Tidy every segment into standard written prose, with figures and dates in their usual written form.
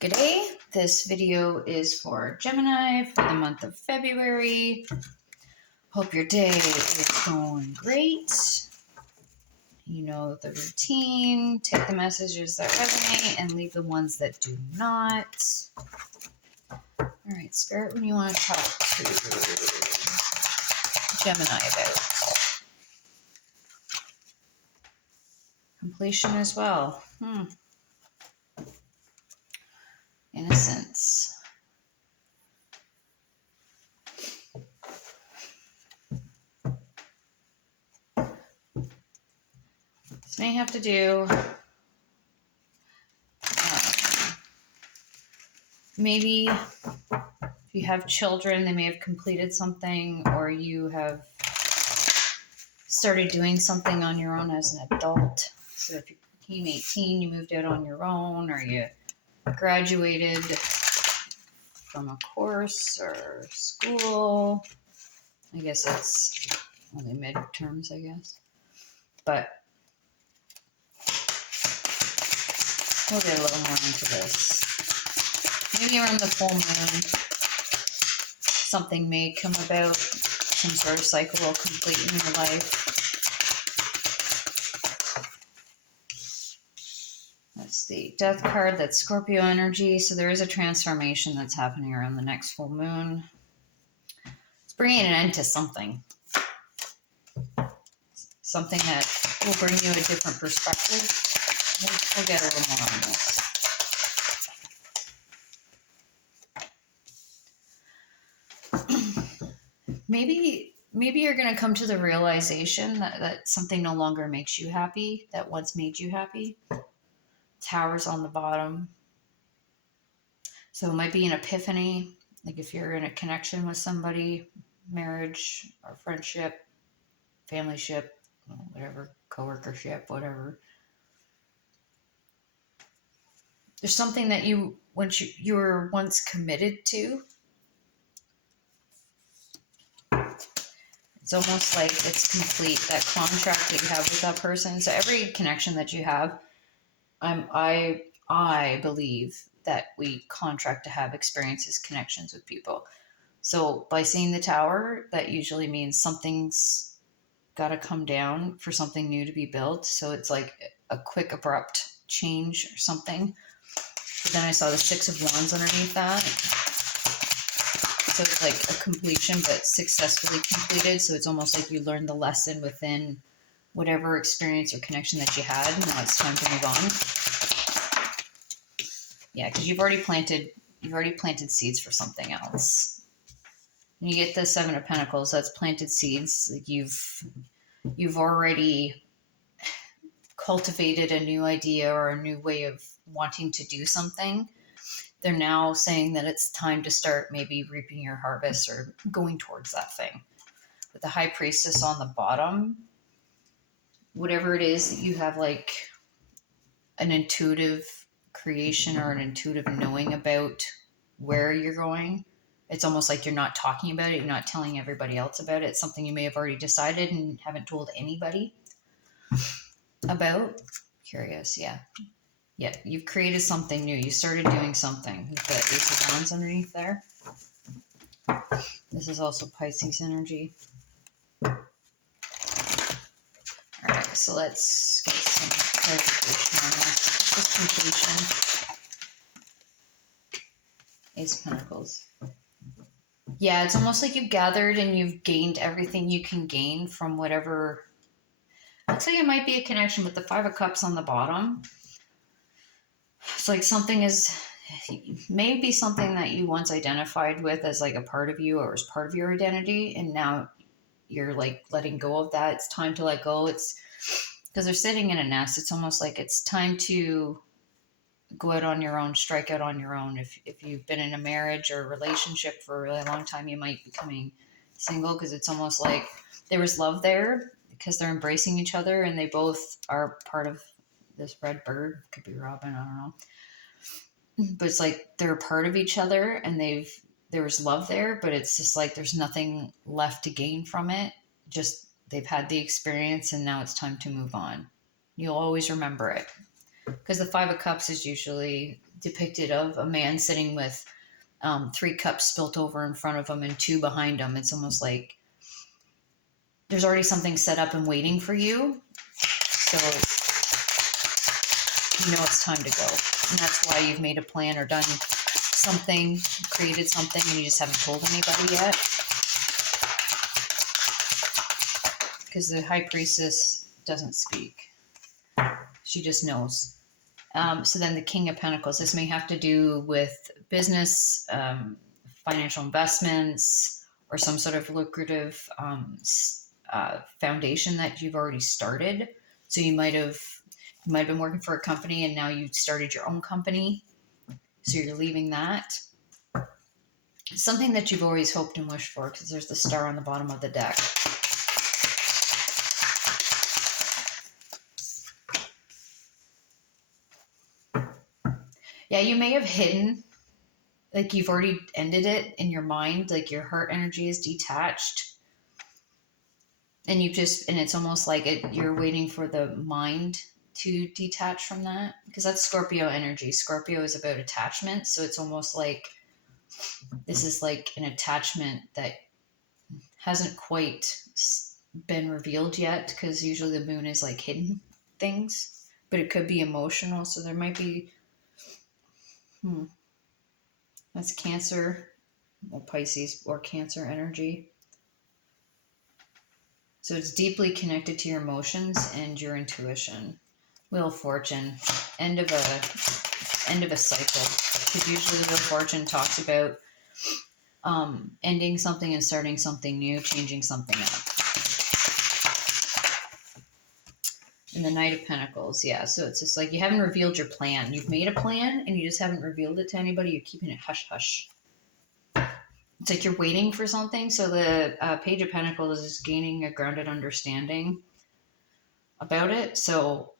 G'day, this video is for Gemini for the month of February. Hope your day is going great. You know the routine, take the messages that resonate and leave the ones that do not. All right, Spirit, when you want to talk to Gemini about completion as well. Innocence. This may have to do maybe if you have children, they may have completed something, or you have started doing something on your own as an adult. So if you became 18, you moved out on your own, or you graduated from a course or school. I guess it's only midterms, I guess. But we'll get a little more into this. Maybe around the full moon, something may come about, some sort of cycle will complete in your life. That's the Death card, that's Scorpio energy. So there is a transformation that's happening around the next full moon. It's bringing an end to something. Something that will bring you a different perspective. We'll get a little more on this. Maybe you're going to come to the realization that something no longer makes you happy, that once made you happy. Towers on the bottom. So it might be an epiphany, like if you're in a connection with somebody, marriage or friendship, familyship, whatever, coworkership, whatever. There's something that you were once committed to. It's almost like it's complete, that contract that you have with that person. So every connection that you have, I believe that we contract to have experiences, connections with people. So by seeing the tower, that usually means something's got to come down for something new to be built. So it's like a quick, abrupt change or something. But then I saw the Six of Wands underneath that. So it's like a completion, but successfully completed. So it's almost like you learned the lesson within whatever experience or connection that you had. Now it's time to move on. Yeah, because you've already planted seeds for something else. And you get the Seven of Pentacles. That's planted seeds. Like you've already cultivated a new idea or a new way of wanting to do something. They're now saying that it's time to start maybe reaping your harvest or going towards that thing. With the High Priestess on the bottom, whatever it is that you have, like an intuitive creation or an intuitive knowing about where you're going. It's almost like you're not talking about it. You're not telling everybody else about it. It's something you may have already decided and haven't told anybody about. Curious, yeah. Yeah, you've created something new. You started doing something. You've got Ace of Wands underneath there. This is also Pisces energy. All right, so let's get some clarification on this. This completion. Ace of Pentacles. Yeah, it's almost like you've gathered and you've gained everything you can gain from whatever. Looks like it might be a connection with the Five of Cups on the bottom. It's like something is maybe something that you once identified with as like a part of you or as part of your identity, and now you're like letting go of that. It's time to let go. It's because they're sitting in a nest. It's almost like it's time to go out on your own, strike out on your own. If you've been in a marriage or a relationship for a really long time, you might be becoming single, because it's almost like there was love there because they're embracing each other and they both are part of this red bird. Could be Robin, I don't know. But it's like they're a part of each other and there was love there, but it's just like there's nothing left to gain from it. Just they've had the experience and now it's time to move on. You'll always remember it. Because the Five of Cups is usually depicted of a man sitting with 3 cups spilt over in front of him and 2 behind him. It's almost like there's already something set up and waiting for you. So you know it's time to go. And that's why you've made a plan or done something, created something, and you just haven't told anybody yet. Because the High Priestess doesn't speak. She just knows. So then the King of Pentacles. This may have to do with business, financial investments, or some sort of lucrative foundation that you've already started. So you might have been working for a company and now you started your own company. So you're leaving that. Something that you've always hoped and wished for, because there's the star on the bottom of the deck. Yeah, you may have hidden, like you've already ended it in your mind, like your heart energy is detached. And it's almost like you're waiting for the mind to detach from that, because that's Scorpio energy. Scorpio is about attachment. So it's almost like this is like an attachment that hasn't quite been revealed yet, because usually the moon is like hidden things, but it could be emotional. So there might be, that's Cancer or Pisces or Cancer energy. So it's deeply connected to your emotions and your intuition. Wheel of Fortune, end of a cycle. Because usually the Wheel of Fortune talks about ending something and starting something new, changing something up. And the Knight of Pentacles, yeah. So it's just like you haven't revealed your plan. You've made a plan and you just haven't revealed it to anybody. You're keeping it hush hush. It's like you're waiting for something. So the Page of Pentacles is gaining a grounded understanding about it. So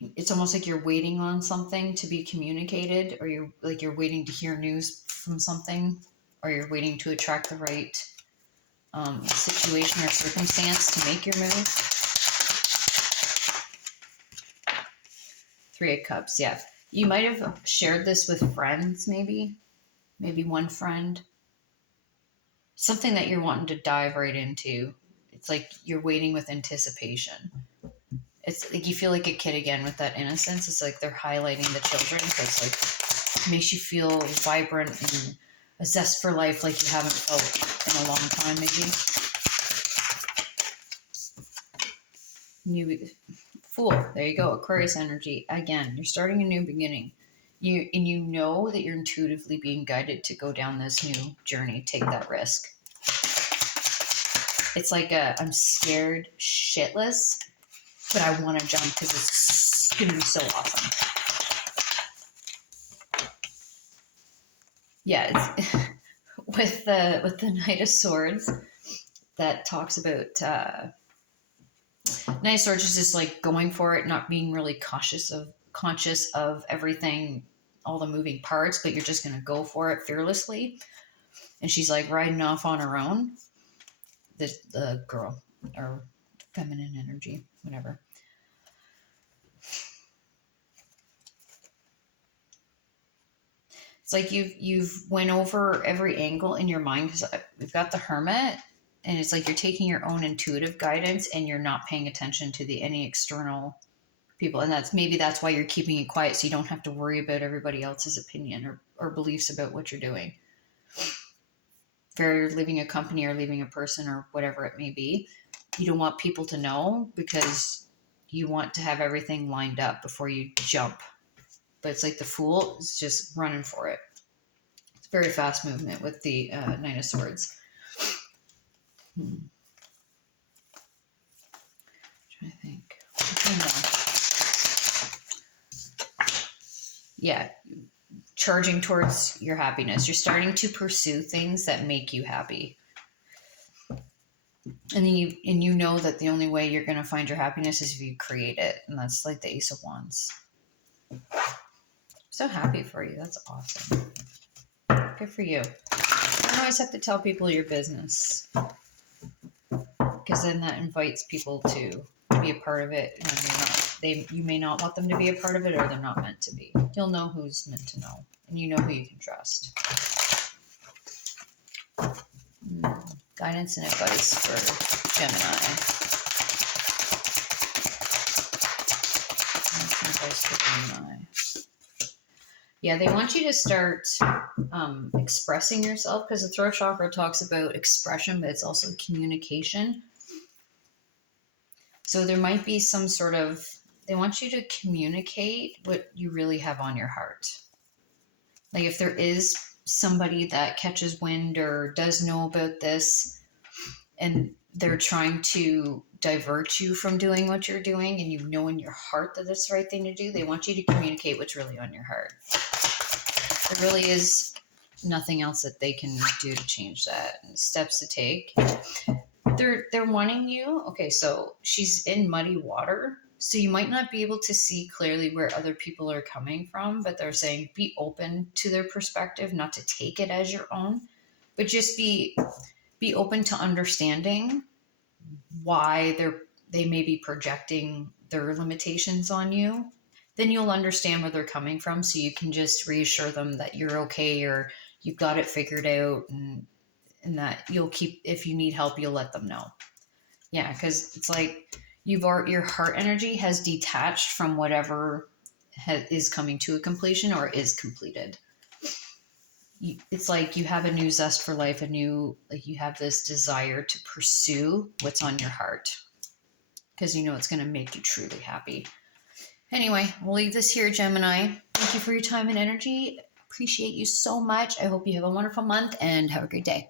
it's almost like you're waiting on something to be communicated, or you're waiting to hear news from something, or you're waiting to attract the right situation or circumstance to make your move. 3 of Cups, yeah. You might have shared this with friends, maybe one friend. Something that you're wanting to dive right into. It's like you're waiting with anticipation. It's like you feel like a kid again with that innocence. It's like they're highlighting the children. So it's like it makes you feel vibrant and a zest for life like you haven't felt in a long time, maybe. Fool. There you go. Aquarius energy. Again, you're starting a new beginning. You know that you're intuitively being guided to go down this new journey. Take that risk. It's like I'm scared shitless, but I want to jump because it's going to be so awesome. Yeah, it's with the Knight of Swords that talks about Knight of Swords is just like going for it, not being really conscious of everything, all the moving parts, but you're just going to go for it fearlessly. And she's like riding off on her own. The girl, or feminine energy, whatever. It's like you've went over every angle in your mind, because we've got the Hermit, and it's like you're taking your own intuitive guidance and you're not paying attention to any external people. And that's why you're keeping it quiet, so you don't have to worry about everybody else's opinion or beliefs about what you're doing. If you're leaving a company or leaving a person or whatever it may be, you don't want people to know, because you want to have everything lined up before you jump. But it's like the Fool is just running for it. It's very fast movement with the Nine of Swords. Trying to think. Yeah, charging towards your happiness. You're starting to pursue things that make you happy. And then you know that the only way you're going to find your happiness is if you create it. And that's like the Ace of Wands. I'm so happy for you. That's awesome. Good for you. You don't always have to tell people your business, because then that invites people to be a part of it when you're not you may not want them to be a part of it, or they're not meant to be. You'll know who's meant to know, and you know who you can trust. Guidance and advice for Gemini. Advice for Gemini. Yeah, they want you to start expressing yourself, because the throat chakra talks about expression, but it's also communication. So there might be some sort of, they want you to communicate what you really have on your heart. Like if there is somebody that catches wind or does know about this, and they're trying to divert you from doing what you're doing, and you know in your heart that it's the right thing to do, they want you to communicate what's really on your heart. There really is nothing else that they can do to change that, and steps to take. They're wanting you. Okay, so she's in muddy water, so you might not be able to see clearly where other people are coming from, but they're saying be open to their perspective, not to take it as your own, but just be open to understanding why they may be projecting their limitations on you. Then you'll understand where they're coming from, so you can just reassure them that you're okay, or you've got it figured out, and that you'll keep, if you need help, you'll let them know. Yeah, because it's like your heart energy has detached from whatever is coming to a completion or is completed. It's like you have a new zest for life, you have this desire to pursue what's on your heart, because you know it's going to make you truly happy. Anyway, we'll leave this here, Gemini. Thank you for your time and energy. Appreciate you so much. I hope you have a wonderful month and have a great day.